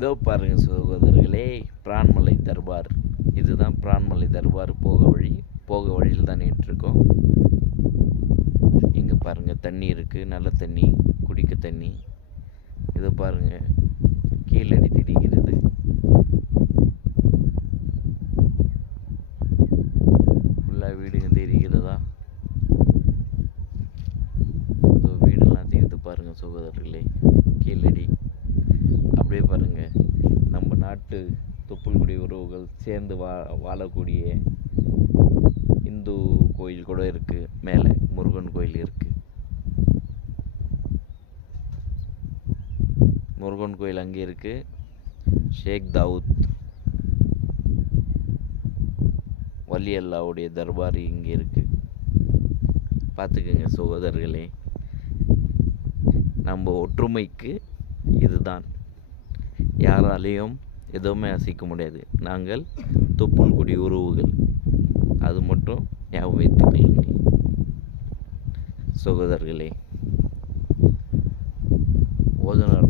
இதோ பாருங்க சகோதரர்களே, பிரான்மலை தர்பார். இதுதான் பிரான்மலை தர்பார் போக வழியில் தான் நின்றுருக்கோம். இங்கே பாருங்கள், தண்ணி இருக்குது, நல்ல தண்ணி, குடிக்க தண்ணி. இதை பாருங்கள், கீழடி தெரிகிறது. ஃபுல்லாக வீடுங்க தெரிகிறதா? வீடெல்லாம் தெரியுது பாருங்கள் சகோதரர்களே, கீழடி. அப்படியே பாருங்கள், நம்ம நாட்டு தொப்புள்குடி உறவுகள் சேர்ந்து வாழக்கூடிய இந்து கோயில் கூட இருக்குது. மேலே முருகன் கோயில் இருக்குது. முருகன் கோயில் அங்கே இருக்குது. ஷேக் தாவூத் வலி அல்லாவுடைய தர்பார் இங்கே இருக்குது. பார்த்துக்குங்க சகோதரர்களே, நம்ம ஒற்றுமைக்கு இதுதான். யாராலையும் எதுவுமே அசைக்க முடியாது. நாங்கள் தொப்புள்குடி உறவுகள், அது மட்டும் ஞாபகம் வைத்துக்கொள்ளுங்கள் சகோதரர்களே. ஓதுனர்